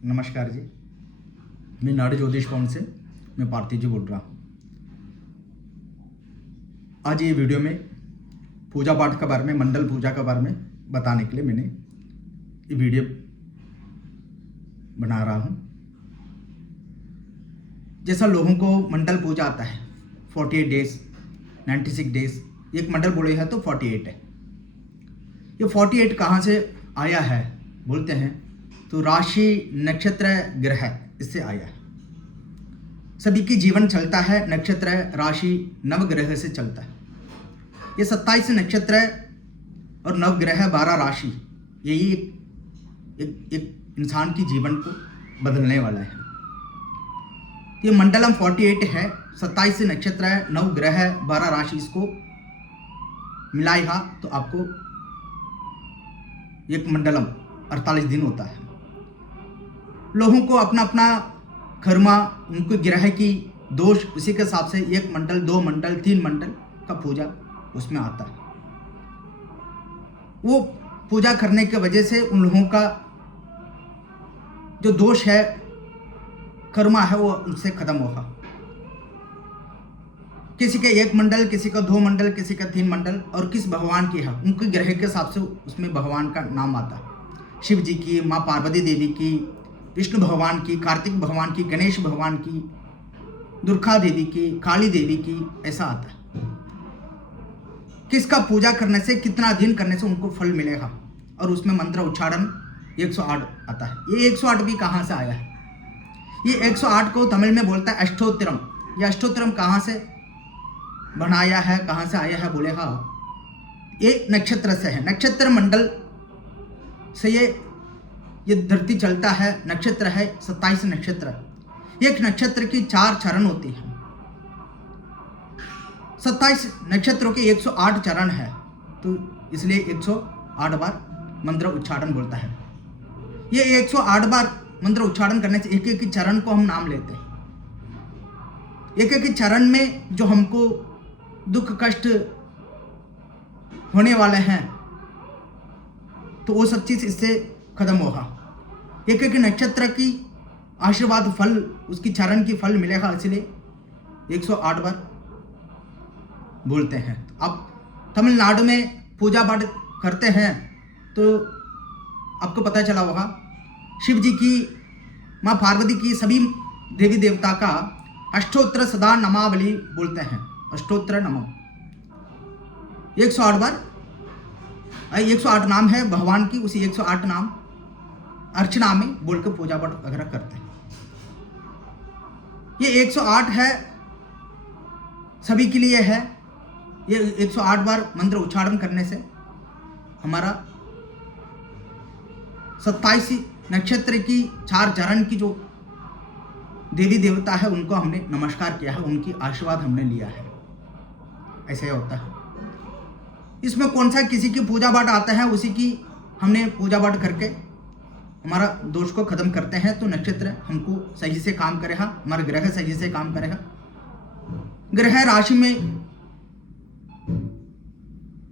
नमस्कार जी। मैं नाड़ी ज्योतिष भवन से मैं पार्थिव जी बोल रहा हूँ। आज ये वीडियो में पूजा पाठ के बारे में, मंडल पूजा के बारे में बताने के लिए मैंने ये वीडियो बना रहा हूँ। जैसा लोगों को मंडल पूजा आता है 48 डेज, 96 डेज, एक मंडल बोले है तो 48 है। ये 48 कहाँ से आया है बोलते हैं तो राशि, नक्षत्र, ग्रह इससे आया है। सभी की जीवन चलता है नक्षत्र, राशि, नवग्रह से चलता है। ये 27 नक्षत्र और नवग्रह 12 राशि, यही एक इंसान की जीवन को बदलने वाला है। ये मंडलम 48 है, 27 नक्षत्र, 9 ग्रह, 12 राशि, इसको मिलाएगा तो आपको एक मंडलम 48 दिन होता है। लोगों को अपना अपना कर्मा, उनके ग्रह की दोष, उसी के हिसाब से एक मंडल, 2 मंडल, 3 मंडल का पूजा उसमें आता है। वो पूजा करने की वजह से उन लोगों का जो दोष है, कर्मा है, वो उनसे खत्म होगा। किसी के 1 मंडल, किसी का 2 मंडल, किसी का 3 मंडल, और किस भगवान की है उनके ग्रह के हिसाब से उसमें भगवान का नाम आता है। शिव जी की, माँ पार्वती देवी की, विष्णु भगवान की, कार्तिक भगवान की, गणेश भगवान की, दुर्गा देवी की, काली देवी की, ऐसा आता है। किसका पूजा करने से, कितना दिन करने से उनको फल मिलेगा, और उसमें मंत्र उच्चारण 108 आता है। ये 108 भी कहाँ से आया है? ये 108 को तमिल में बोलता है अष्टोत्तरम। ये अष्टोत्तरम कहाँ से बनाया है, कहाँ से आया है बोलेगा, ये नक्षत्र से है। नक्षत्र मंडल से ये धरती चलता है। नक्षत्र है 27 नक्षत्र। एक नक्षत्र की 4 चरण होती है। 27 नक्षत्रों के 108 चरण है, तो इसलिए 108 बार मंत्र उच्चारण बोलता है। ये 108 बार मंत्र उच्चारण करने से एक एक चरण को हम नाम लेते हैं। एक एक चरण में जो हमको दुख कष्ट होने वाले हैं, तो वो सब चीज इससे खत्म होगा। एक एक नक्षत्र की आशीर्वाद फल, उसकी चरण की फल मिलेगा, इसलिए 108 बार बोलते हैं। अब तमिलनाडु में पूजा पाठ करते हैं तो आपको पता चला होगा, शिव जी की, माँ पार्वती की, सभी देवी देवता का अष्टोत्तर सदा नमावली बोलते हैं। अष्टोत्तर नमः 108 बार, 108 नाम है भगवान की, उसी 108 नाम अर्चना में बोल के पूजा पाठ वगैरह करते हैं। ये 108 है, सभी के लिए है। ये 108 बार मंत्र उच्चारण करने से हमारा 27 नक्षत्र की 4 चरण की जो देवी देवता है उनको हमने नमस्कार किया है, उनकी आशीर्वाद हमने लिया है। ऐसा ही होता है। इसमें कौन सा किसी की पूजा पाठ आता है, उसी की हमने पूजा पाठ करके हमारा दोष को खत्म करते हैं, तो नक्षत्र हमको सही से काम करेगा, हमारा ग्रह सही से काम करेगा। ग्रह राशि में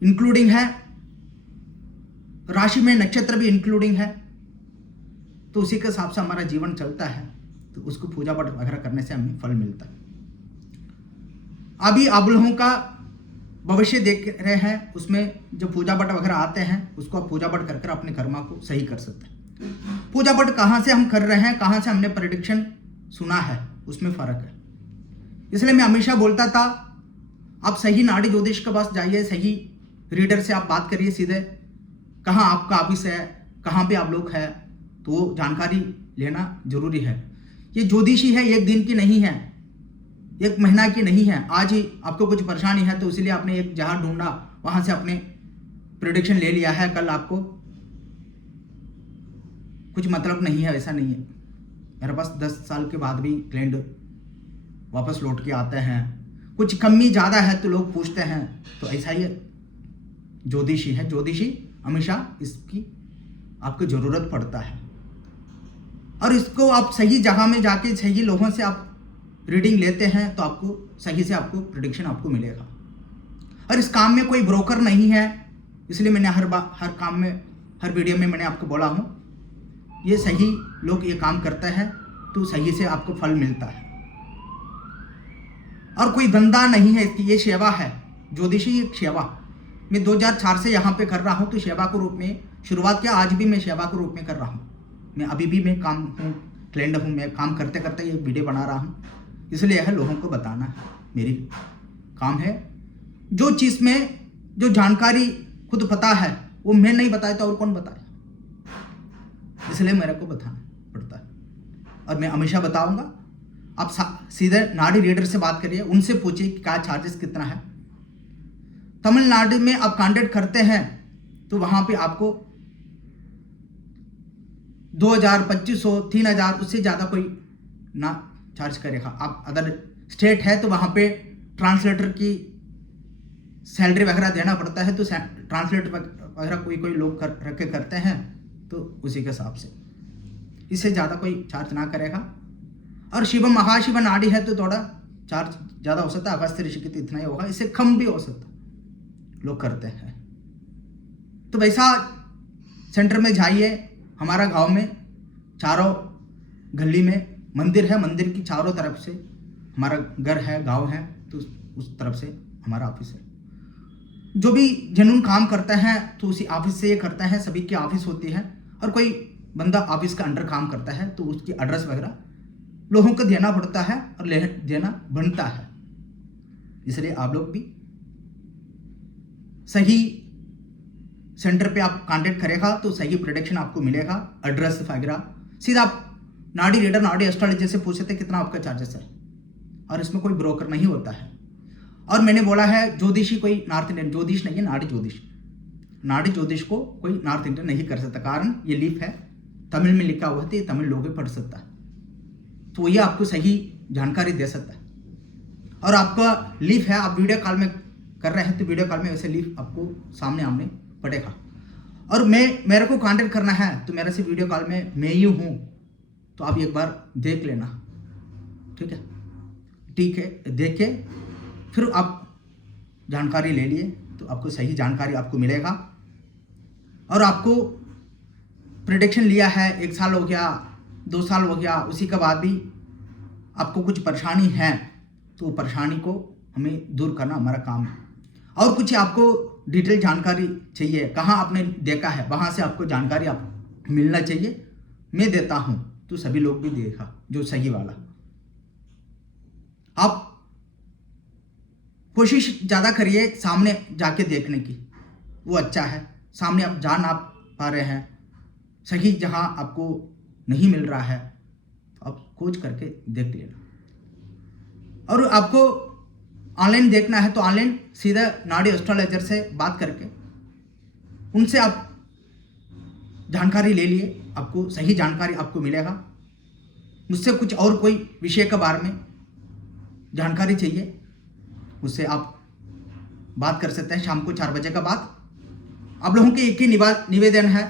इंक्लूडिंग है, राशि में नक्षत्र भी इंक्लूडिंग है, तो उसी के हिसाब से हमारा जीवन चलता है, तो उसको पूजा पाठ वगैरह करने से हमें फल मिलता है। अभी आप लोगों का भविष्य देख रहे हैं, उसमें जो पूजा पाठ वगैरह आते हैं उसको आप पूजा पाठ कर अपने कर्मा को सही कर सकते हैं। पूजा पाठ कहाँ से हम कर रहे हैं, कहाँ से हमने प्रेडिक्शन सुना है, उसमें फर्क है। इसलिए मैं हमेशा बोलता था, आप सही नाड़ी ज्योतिष के पास जाइए, सही रीडर से आप बात करिए सीधे, कहाँ आपका ऑफिस है, कहाँ पे आप लोग हैं, तो वो जानकारी लेना जरूरी है। ये ज्योतिषी है, एक दिन की नहीं है, एक महीना की नहीं है। आज ही आपको कुछ परेशानी है तो इसलिए आपने एक जहां ढूंढा, वहां से आपने प्रेडिक्शन ले लिया है, कल आपको कुछ मतलब नहीं है, ऐसा नहीं है। मेरे पास 10 साल के बाद भी क्लाइंट वापस लौट के आते हैं। कुछ कमी ज़्यादा है तो लोग पूछते हैं, तो ऐसा ही ज्योतिषी है। ज्योतिषी हमेशा इसकी आपको ज़रूरत पड़ता है, और इसको आप सही जगह में जाके सही लोगों से आप रीडिंग लेते हैं तो आपको सही से आपको प्रेडिक्शन आपको मिलेगा। और इस काम में कोई ब्रोकर नहीं है, इसलिए मैंने हर काम में, हर वीडियो में मैंने आपको बोला हूँ, ये सही लोग ये काम करते हैं तो सही से आपको फल मिलता है। और कोई धंधा नहीं है इसकी, ये सेवा है। ज्योतिषी एक सेवा। मैं 2004 से यहाँ पे कर रहा हूँ तो सेवा के रूप में शुरुआत किया, आज भी मैं सेवा के रूप में कर रहा हूँ। मैं अभी भी मैं काम हूँ, क्लाइंट हूँ, मैं काम करते करते ये वीडियो बना रहा हूँ, इसलिए है लोगों को बताना मेरी काम है। जो चीज़ में जो जानकारी खुद पता है वो मैं नहीं बताया तो और कौन बताए, इसलिए मेरे को बताना पड़ता है और मैं हमेशा बताऊंगा। आप सीधे नाड़ी रीडर से बात करिए, उनसे पूछिए कि क्या चार्जेस कितना है। तमिलनाडु में आप कांटेक्ट करते हैं तो वहां पे आपको 2000, 2500, 3000 उससे ज़्यादा कोई ना चार्ज करेगा। आप अदर स्टेट है तो वहाँ पे ट्रांसलेटर की सैलरी वगैरह देना पड़ता है, तो ट्रांसलेटर वगैरह कोई लोग रख के करते हैं तो उसी के हिसाब से, इससे ज़्यादा कोई चार्ज ना करेगा। और शिव महाशिव नाड़ी है तो थोड़ा चार्ज ज़्यादा हो सकता है, अगस्त्य ऋषि की तो इतना ही होगा, इससे कम भी हो सकता लोग करते हैं। तो वैसा सेंटर में जाइए, हमारा गांव में चारों गली में मंदिर है, मंदिर की चारों तरफ से हमारा घर है, गांव है, तो उस तरफ से हमारा ऑफिस है। जो भी जेन्युइन काम करते हैं तो उसी ऑफिस से ये करते हैं, सभी की ऑफिस होती है। और कोई बंदा ऑफिस का अंडर काम करता है तो उसकी एड्रेस वगैरह लोगों को देना पड़ता है और देना बनता है। इसलिए आप लोग भी सही सेंटर पे आप कांटेक्ट करेगा तो सही प्रोडक्शन आपको मिलेगा, एड्रेस वगैरह सीधा आप नाड़ी रीडर, नाड़ी एस्ट्रोलॉजर से पूछते हैं कितना आपका चार्जेस है, और इसमें कोई ब्रोकर नहीं होता है। और मैंने बोला है ज्योतिषी कोई नॉर्थ इंडियन ज्योतिष नहीं है, नाड़ी ज्योतिष। नाड़ी ज्योतिष को कोई नॉर्थ इंडियन नहीं कर सकता, कारण ये लीफ है, तमिल में लिखा हुआ है तो ये तमिल लोग ही पढ़ सकता है, तो ये आपको सही जानकारी दे सकता है। और आपका लीफ है, आप वीडियो कॉल में कर रहे हैं तो वीडियो कॉल में वैसे लीफ आपको सामने आमने पड़ेगा। और मेरे को कांटेक्ट करना है तो मेरे से वीडियो कॉल में मैं ही हूँ, तो आप एक बार देख लेना, ठीक है? ठीक है, देख के फिर आप जानकारी ले लिए तो आपको सही जानकारी आपको मिलेगा। और आपको प्रेडिक्शन लिया है, 1 साल हो गया, 2 साल हो गया, उसी के बाद भी आपको कुछ परेशानी है तो परेशानी को हमें दूर करना हमारा काम है। और कुछ आपको डिटेल जानकारी चाहिए, कहाँ आपने देखा है वहाँ से आपको जानकारी आप मिलना चाहिए, मैं देता हूँ तो सभी लोग भी देखा जो सही वाला। आप कोशिश ज़्यादा करिए सामने जाके देखने की, वो अच्छा है। सामने आप जा ना पा रहे हैं, सही जहाँ आपको नहीं मिल रहा है, आप खोज करके देख लेना। और आपको ऑनलाइन देखना है तो ऑनलाइन सीधा नाड़ी एस्ट्रोलॉजर से बात करके उनसे आप जानकारी ले लिए, आपको सही जानकारी आपको मिलेगा। मुझसे कुछ और कोई विषय के बारे में जानकारी चाहिए, उससे आप बात कर सकते हैं शाम को 4 बजे के बाद। आप लोगों के एक ही निवेदन है,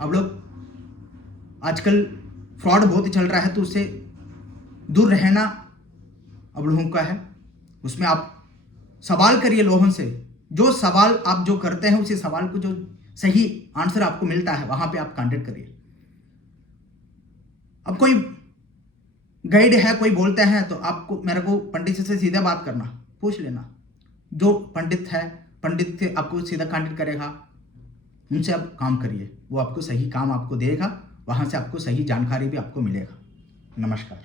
आप लोग आजकल फ्रॉड बहुत चल रहा है तो उससे दूर रहना आप लोगों का है। उसमें आप सवाल करिए लोगों से, जो सवाल आप जो करते हैं उसी सवाल को जो सही आंसर आपको मिलता है वहां पे आप कांटेक्ट करिए। अब कोई गाइड है, कोई बोलते हैं तो आपको मेरे को पंडित से सीधा बात करना, पूछ लेना। जो पंडित है, पंडित के आपको सीधा कांटेक्ट करेगा, उनसे आप काम करिए, वो आपको सही काम आपको देगा, वहाँ से आपको सही जानकारी भी आपको मिलेगा। नमस्कार।